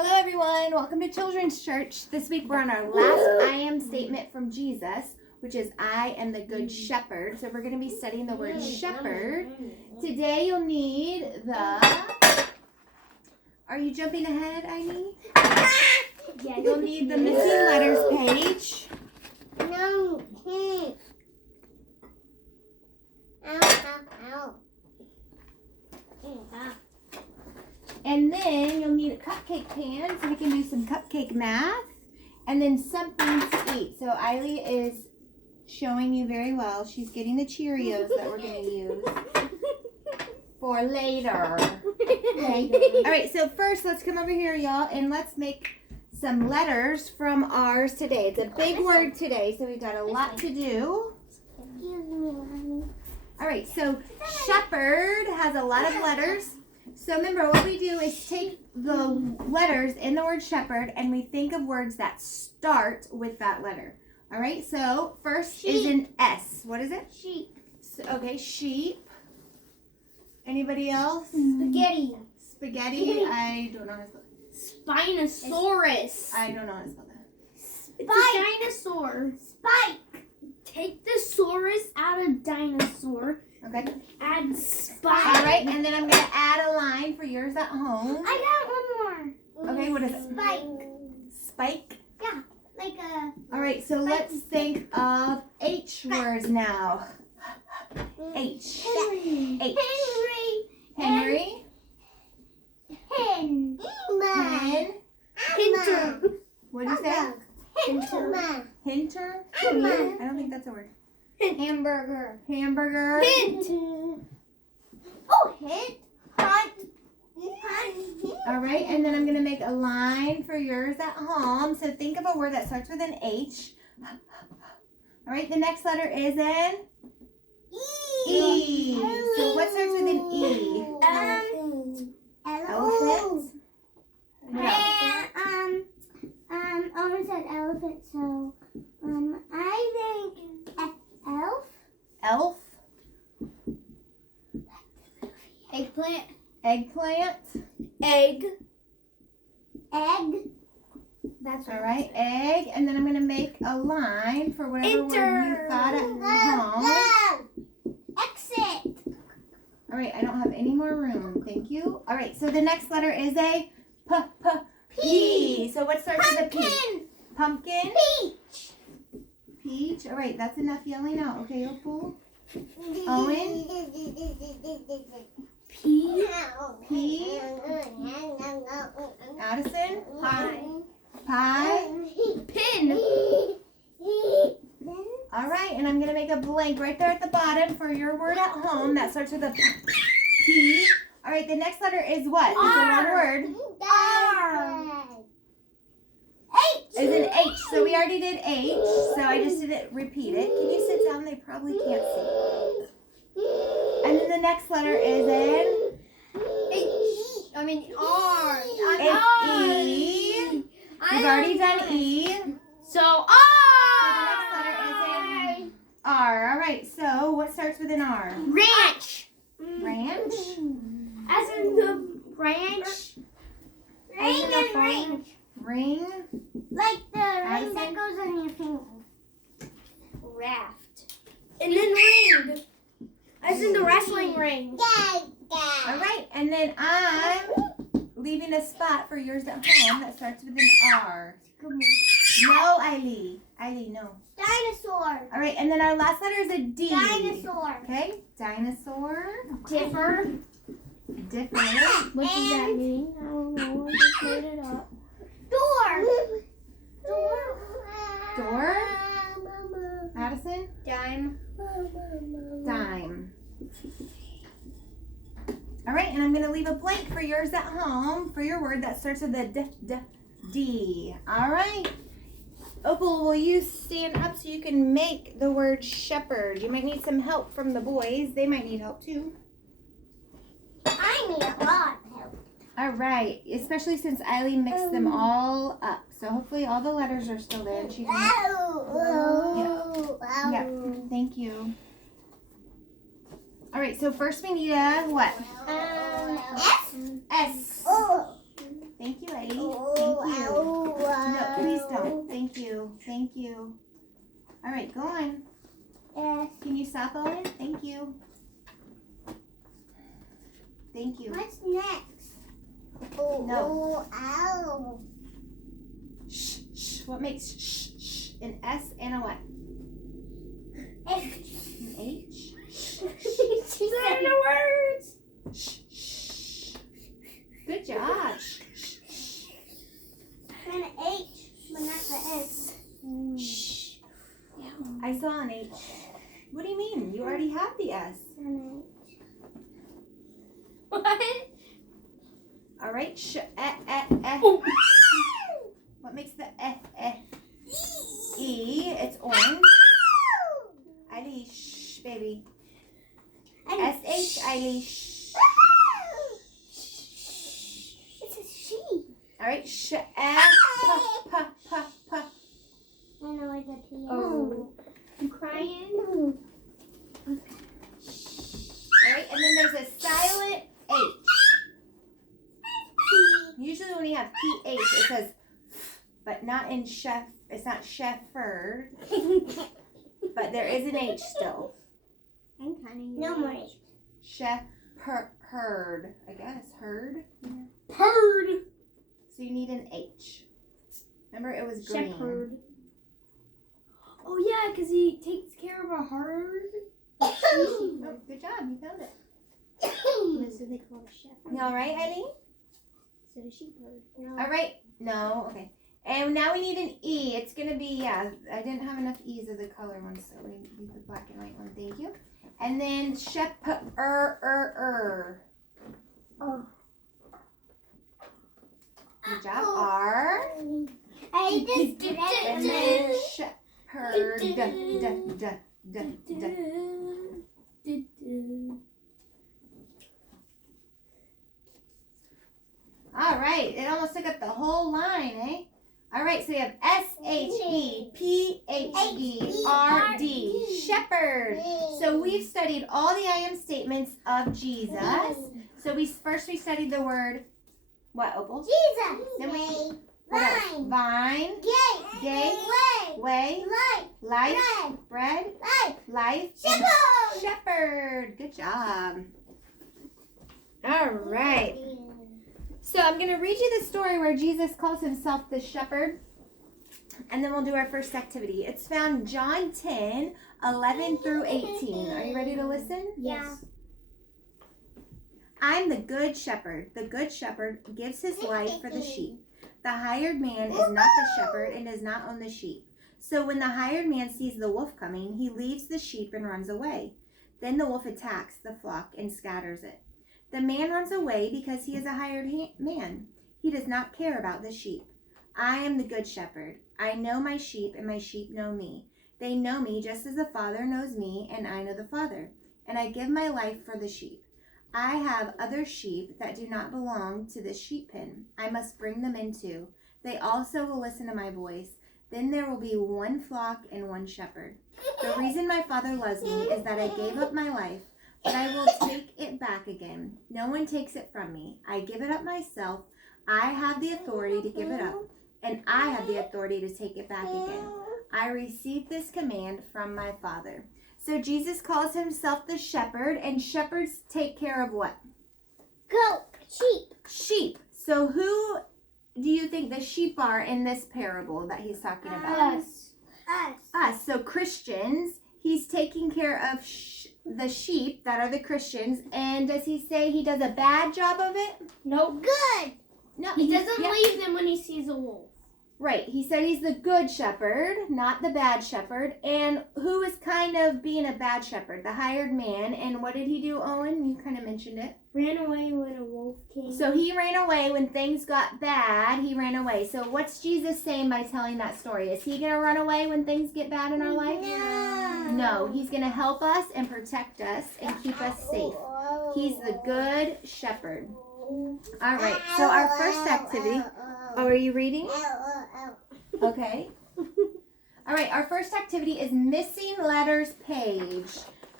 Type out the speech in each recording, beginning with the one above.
Hello everyone, welcome to Children's Church. This week we're on our last I am statement from Jesus, which is I am the good shepherd. So we're going to be studying the word shepherd. Today you'll need the, are you jumping ahead, Aini? Yeah, You'll need the missing letters page. No. Ow. And then you'll need a cupcake pan so we can do some cupcake math. And then something to eat. So Eiley is showing you very well. She's getting the Cheerios that we're going to use for later. Okay. All right, so first let's come over here, y'all, and let's make some letters from ours today. It's a big word today, so we've got a lot to do. Excuse me, Mommy. All right, so shepherd has a lot of letters. So remember, what we do is take the letters in the word shepherd and we think of words that start with that letter. All right, so first is an S. What is it? Sheep. So, okay, sheep. Anybody else? Spaghetti. Spaghetti. I don't know how to spell it. Spinosaurus. I don't know how to spell that. It's a dinosaur. Spike. Take the saurus out of dinosaur. Okay. Add spike. All right, and then I'm going to add a line for yours at home. I got one more. Okay, what is it? Spike. Spike. Yeah, like a. All right, so let's think of H words now. H. Henry. H. Henry. Henry. Hen. Hen. Hinter. What do you say? Hinter. Hinter? Emma. I don't think that's a word. Hamburger. Hamburger. Hint. Oh, hint. Hunt. All right, and then I'm going to make a line for yours at home. So think of a word that starts with an H. All right, the next letter is an E. So what starts with an E? Elephant. What else? Owen said elephant, so I think elf. Elf. Eggplant. Eggplant. Egg. Egg. That's All right, egg. And then I'm going to make a line for whatever word you Enter. thought at home. Exit. All right, I don't have any more room. Thank you. All right, so the next letter is a P. So what starts with a P? Pumpkin. Peach. Peach. All right, that's enough yelling out. Okay, Opal. Owen. P. P. Addison. Pie. Pie. Pin. All right, and I'm going to make a blank right there at the bottom for your word at home that starts with a P. All right, the next letter is what? It's a one word. Is an H. So we already did H, so I just didn't repeat it. Can you sit down? They probably can't see. And then the next letter is an R. an E. We've already done E. So So the next letter is an R. All right, so what starts with an R? Ranch. Ranch. As in the branch. As in the branch. Ring. Like the ring Addison? that goes on your finger. Raft. And then ring. As in the wrestling ring. All right, and then I'm leaving a spot for yours at home that starts with an R. No, Eiley. Eiley, no. Dinosaur. All right, and then our last letter is a D. Dinosaur. Okay, dinosaur. Differ. Differ. What does that mean? I don't know. I just made it up. Door. Door. Addison. Dime. Dime. All right, and I'm going to leave a blank for yours at home for your word that starts with a D. All right. Opal, will you stand up so you can make the word shepherd? You might need some help from the boys. They might need help too. I need a lot of help. All right, especially since Eiley mixed them all up. So hopefully all the letters are still there. And she can... Yeah, thank you. All right, so first we need a what? S. S. Oh. Thank you, Eddie. Thank you. Thank you. All right, go on. S. Can you stop, Owen? Thank you. Thank you. What's next? Oh, No. ow. Shh, shh. What makes shh, shh? An S and a what? An H? She said the words. Shh, shh. Good job. Shh, shh, shh. an H, but not the S. Shh. I saw an H. What do you mean? You already have the S. An What? All right. Shh. Oh. What makes the E? It's orange. Eilish, baby. S-H, Eilish. It's a she. All right. Sh. P. I know I got the Oh. I'm crying. All right. And then there's a silent H. Usually when you have PH, it says, but not in chef. It's not Shepherd, but there is an H still. I'm kind of no more H. Shepherd, I guess. Herd. Purred. So you need an H. Remember, it was green. Shepherd. Oh yeah, because he takes care of a herd. Oh, good job. You found it. So they call it shepherd. You all right, Eileen? So the shepherd. No. All right. No. Okay. And now we need an E. It's going to be, yeah, I didn't have enough E's of the color ones, so we need the black and white one. Thank you. And then Oh. Good job. R. I just did And then shepherd. All right. It almost took up the whole line, eh? All right. So we have S-H-E-P-H-E-R-D. Shepherd. So we've studied all the I am statements of Jesus. So we studied the word, what, Opal? Jesus. Then we, Vine. what else? Vine, Gate. Gate. Way. way, Light. life, bread, Light. life, and Shepherd. shepherd. Good job. All right. So I'm going to read you the story where Jesus calls himself the shepherd. And then we'll do our first activity. It's found John 10, 11 through 18. Are you ready to listen? Yes. I'm the good shepherd. The good shepherd gives his life for the sheep. The hired man is not the shepherd and does not own the sheep. So when the hired man sees the wolf coming, he leaves the sheep and runs away. Then the wolf attacks the flock and scatters it. The man runs away because he is a hired man. He does not care about the sheep. I am the good shepherd. I know my sheep and my sheep know me. They know me just as the Father knows me and I know the Father. And I give my life for the sheep. I have other sheep that do not belong to this sheep pen. I must bring them in too. They also will listen to my voice. Then there will be one flock and one shepherd. The reason my Father loves me is that I gave up my life, but I will take it back again. No one takes it from me. I give it up myself. I have the authority to give it up, and I have the authority to take it back again. I received this command from my Father. So Jesus calls himself the shepherd, and shepherds take care of what? Goat. Sheep. Sheep. So who do you think the sheep are in this parable that he's talking about? Us. Us. So Christians, he's taking care of the sheep that are the Christians. And does he say he does a bad job of it? Nope. Good. No. He doesn't yeah, leave them when he sees a wolf. Right. He said he's the good shepherd, not the bad shepherd. And who is kind of being a bad shepherd? The hired man. And what did he do, Owen? You kind of mentioned it. Ran away when a wolf came. So he ran away when things got bad. He ran away. So what's Jesus saying by telling that story? Is he going to run away when things get bad in our life? No. He's going to help us and protect us and keep us safe. He's the good shepherd. All right. So our first activity. Oh, are you reading? Okay. All right. Our first activity is missing letters page.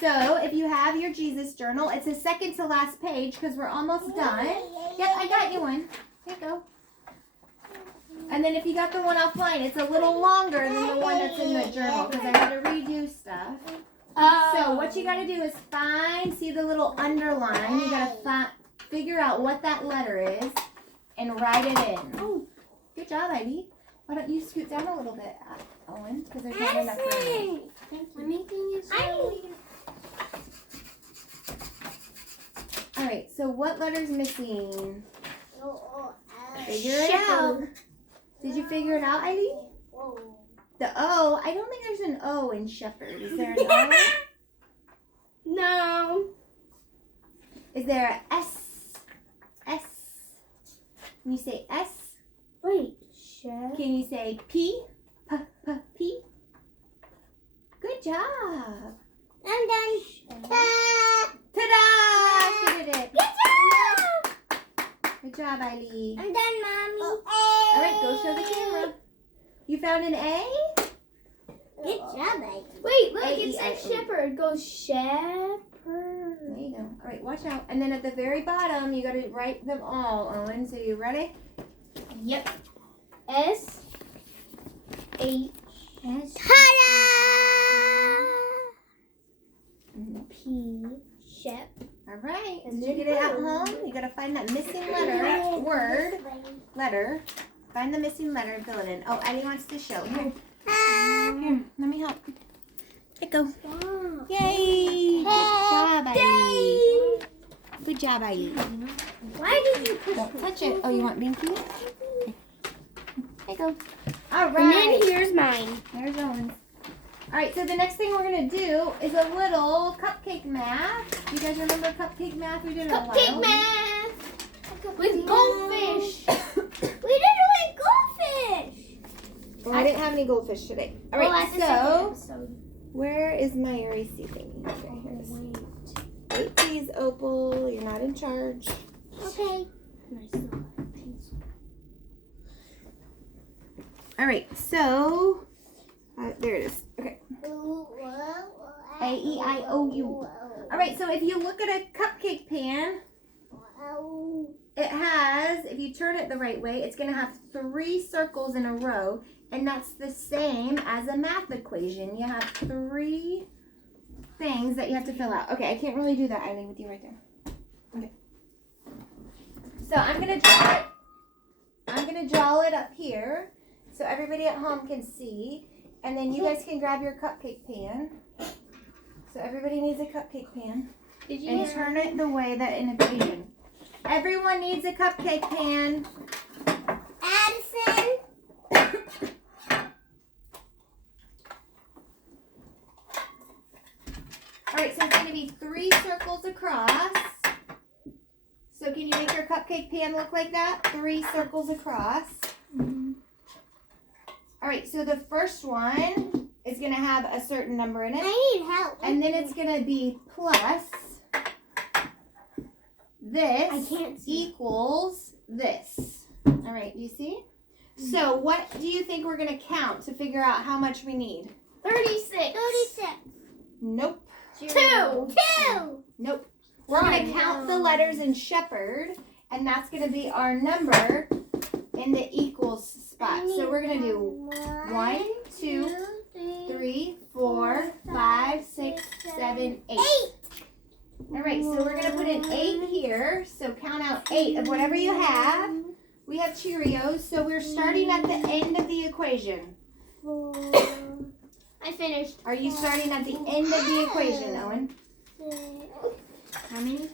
So if you have your Jesus journal, it's the second to last page because we're almost done. Yep, I got you one. Here you go. And then if you got the one offline, it's a little longer than the one that's in the journal because I gotta redo stuff. So what you gotta do is see the little underline. You gotta figure out what that letter is and write it in. Oh, good job, Ivy. Why don't you scoot down a little bit, Owen? Because there's not enough room. All right. So what letter's missing? Figure it out. Did you figure it out, Ivy? The O. I don't think there's an O in shepherd. Is there an O? No. Is there a S? S. Can you say S? Wait. Chef. Can you say P? P? Good job. I'm done. Ta-da! She did it. Good job. Good job, Eileen. I'm done, Mommy. All right, go show the camera. You found an A? Good job, baby. Wait, look, it A-E-I-O. says shepherd. Go shepherd. There you go. All right, watch out. And then at the very bottom, you got to write them all, Owen. So you ready? Yep. S H Ta-da! P shep. All right. Did you get it at home? You got to find that missing letter. Find the missing letter and fill it in. Oh, Eddie wants to show. Here, let me help. Here you go. Yay! Good job, Eddie. Good job, Eddie. Why did you push Don't touch it. Oh, you want binky? Okay. There you go. All And right. then here's mine. There's Owen's. All right, so the next thing we're going to do is a little cupcake math. You guys remember cupcake math? We did it a while. Cupcake math with goldfish. We did it with goldfish. Well, I didn't have any goldfish today. All Well, right, that's the second so episode. where is my eraser thingy? Okay, here it is. Wait, please, Opal. You're not in charge. Okay. All right, so there it is. Okay. A-E-I-O-U. All right, so if you look at a cupcake pan, it has, if you turn it the right way, it's going to have 3 circles in a row, and that's the same as a math equation. You have 3 things that you have to fill out. Okay, I can't really do that, Eileen, with you right there. Okay. So I'm going to draw it. I'm going to draw it up here so everybody at home can see, and then you guys can grab your cupcake pan. So everybody needs a cupcake pan. Did you And turn it the way that in a pan. Everyone needs a cupcake pan. Addison. All right, so it's going to be 3 circles across. So can you make your cupcake pan look like that? 3 circles across. All right, so the first one is going to have a certain number in it. I need help. And then it's going to be plus this I can't see. equals this. All right, do you see? So what do you think we're going to count to figure out how much we need? 36. 36. Nope. 2. 2. Nope. We're going to count the letters in shepherd, and that's going to be our number in the equals spot. So we're going to do 1, 2, 3, 4, 5, 6, 7, 8. All right, so we're going to put an 8 here. So count out 8 of whatever you have. We have Cheerios, so we're starting at the end of the equation. I finished. Are you starting at the end of the equation, Owen? How many?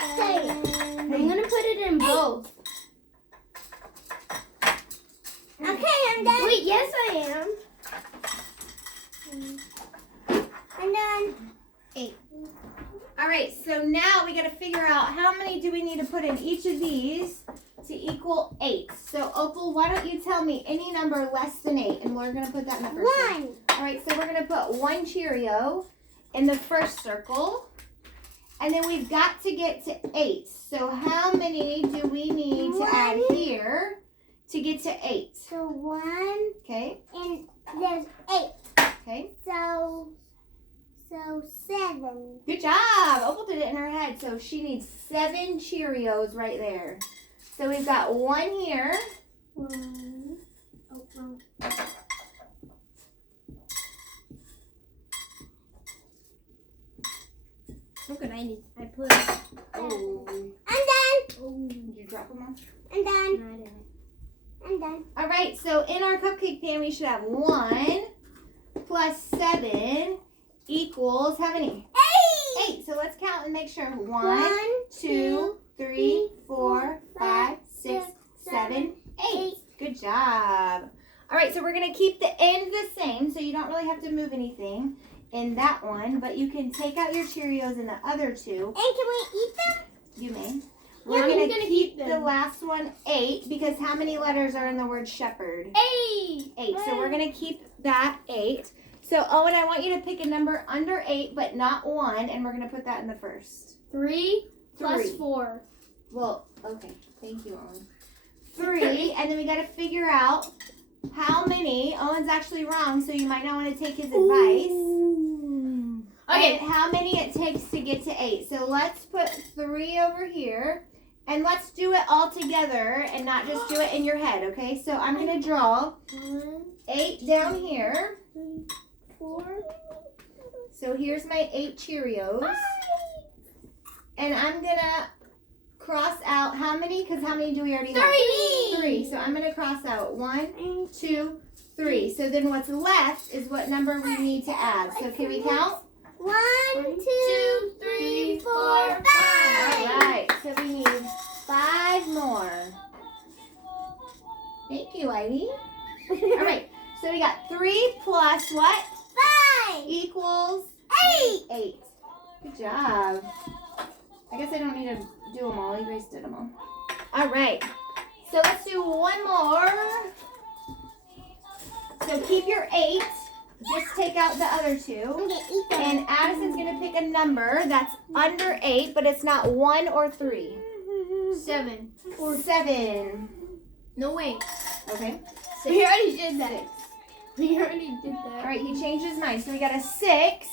Hey. I'm going to put it in both. Okay, I'm done. Wait, yes I am. I'm done. All right, so now we got to figure out how many do we need to put in each of these to equal 8. So Opal, why don't you tell me any number less than 8, and we're going to put that in the first one. 1. All right, so we're going to put 1 Cheerio in the first circle, and then we've got to get to 8. So how many do we need to add here to get to 8? So 1 Okay, and there's 8. okay. So 7. Good job. Opal did it in her head, so she needs 7 Cheerios right there. So we've got 1 here, 1, I put. Oh. I'm done. Oh. Did you drop them all? I'm No, done. I didn't. I'm done. All right, so in our cupcake pan, we should have 1 plus 7 equals how many? 8. 8. So let's count and make sure. 1, 1, 2, 3, 4, 5, 6, 7, 8. Good job. All right, so we're going to keep the end the same, so you don't really have to move anything in that one, but you can take out your Cheerios in the other 2. And can we eat them? You may. Yeah, We're I'm going to gonna keep keep the them. last one 8 because how many letters are in the word shepherd? 8. 8. So we're going to keep that 8. So Owen, I want you to pick a number under 8 but not 1, and we're going to put that in the first. 3 plus 3. 4. Well, okay. Thank you, Owen. 3, and then we got to figure out how many. Owen's actually wrong, so you might not want to take his advice. Okay. And how many it takes to get to 8. So let's put 3 over here, and let's do it all together and not just do it in your head, okay? So I'm going to draw 1, 8 down here. 3, 4. So here's my 8 Cheerios. And I'm going to cross out how many? Because how many do we already have? 3. So I'm going to cross out 1, 2, 3. So then what's left is what number we need to add. So can we count? 1, 2, 3, 4, 5. All right. So we need 5 more. Thank you, Ivy. All right. So we got 3 plus what? 5. Equals 8. 8. Good job. I guess I don't need to do them all. You guys did them all. All right. So let's do one more. So keep your 8. Just take out the other 2. I'm gonna eat them. And Addison's going to pick a number that's under 8, but it's not 1 or 3. 7. 7. No, wait. Okay. We already did that. 6. We already did that. All right, he changed his mind. So we got a 6.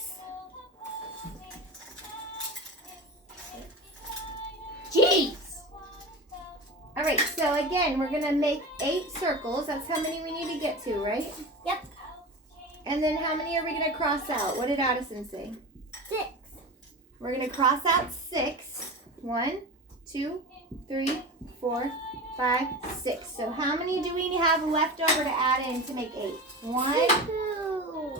Jeez. All right, so again, we're going to make 8 circles. That's how many we need to get to, right? Yep. And then how many are we going to cross out? What did Addison say? 6. We're going to cross out 6. 1, 2, 3, 4, 5, 6. So how many do we have left over to add in to make 8? 1,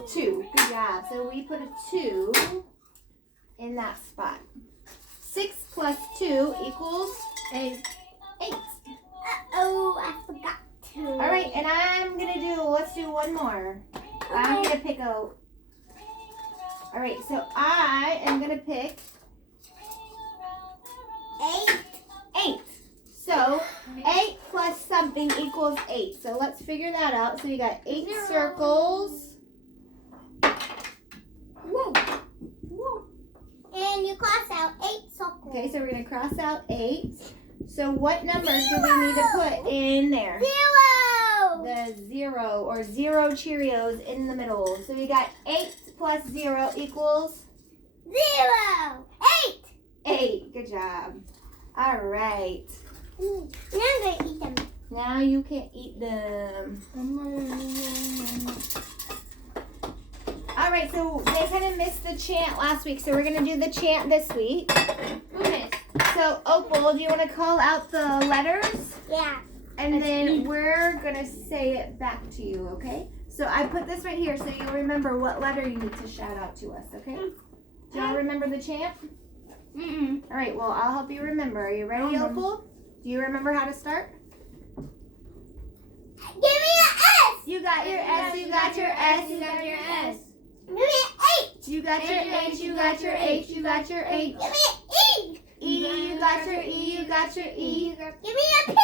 2. Good job. So we put a 2 in that spot. 6 plus 2 equals 8. 8. Oh, I forgot to. All right, and I'm going to let's do one more. I'm going to pick a, all right, so I am going to pick 8. 8. So 8 plus something equals 8. So let's figure that out. So you got 8 circles. Whoa. Whoa. And you cross out 8 circles. Okay, so we're going to cross out 8. So what numbers do we need to put in there? 0. The 0 or 0 Cheerios in the middle. So we got 8 plus 0 equals 0. 8. 8. Good job. All right. Now I'm going to eat them. Now you can eat them. All right, so they kind of missed the chant last week, so we're going to do the chant this week. Who missed? So, Opal, do you want to call out the letters? Yeah. And That's then me. we're going to say it back to you, okay? So I put this right here so you'll remember what letter you need to shout out to us, okay? Do y'all remember the chant? Mm-mm. All right, well, I'll help you remember. Are you ready, Opal? Do you remember how to start? Give me an S. You got your S, you got your S, you got your S. Give me an H. You got your H, you got your H, you got your H. Give me an E. E, you got your E, you got your E. Give me a P.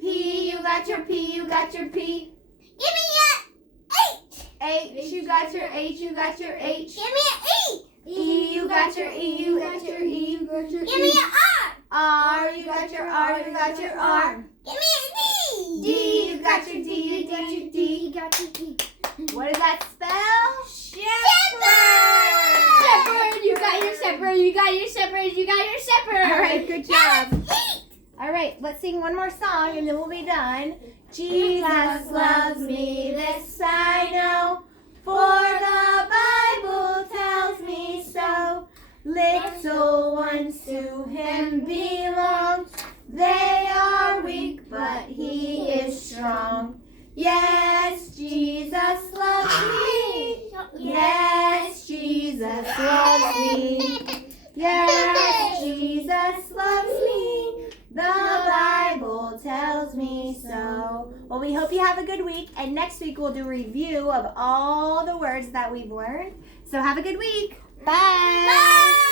P, you got your P, you got your P. Give me a H. H, you got your H, you got your H. Give me an E. E, you got your E, you got your E, you got your Give me E. an R. R, you got your R, you got your R. Give me a D. D, you got your D, you got your D. You got your D. What does that spell? Shepherd. You got your shepherd. You got your shepherd. You got your shepherd. All right, good job. Eat. All right, let's sing one more song and then we'll be done. Jesus loves me, this I know, for the Bible tells me so. Little hands to him belong. They are weak, but he is strong. Yes, Jesus loves me. Yes, Jesus loves me. Yes, Jesus loves me. The Bible tells me so. Well, we hope you have a good week. And next week we'll do a review of all the words that we've learned. So have a good week. Bye. Bye.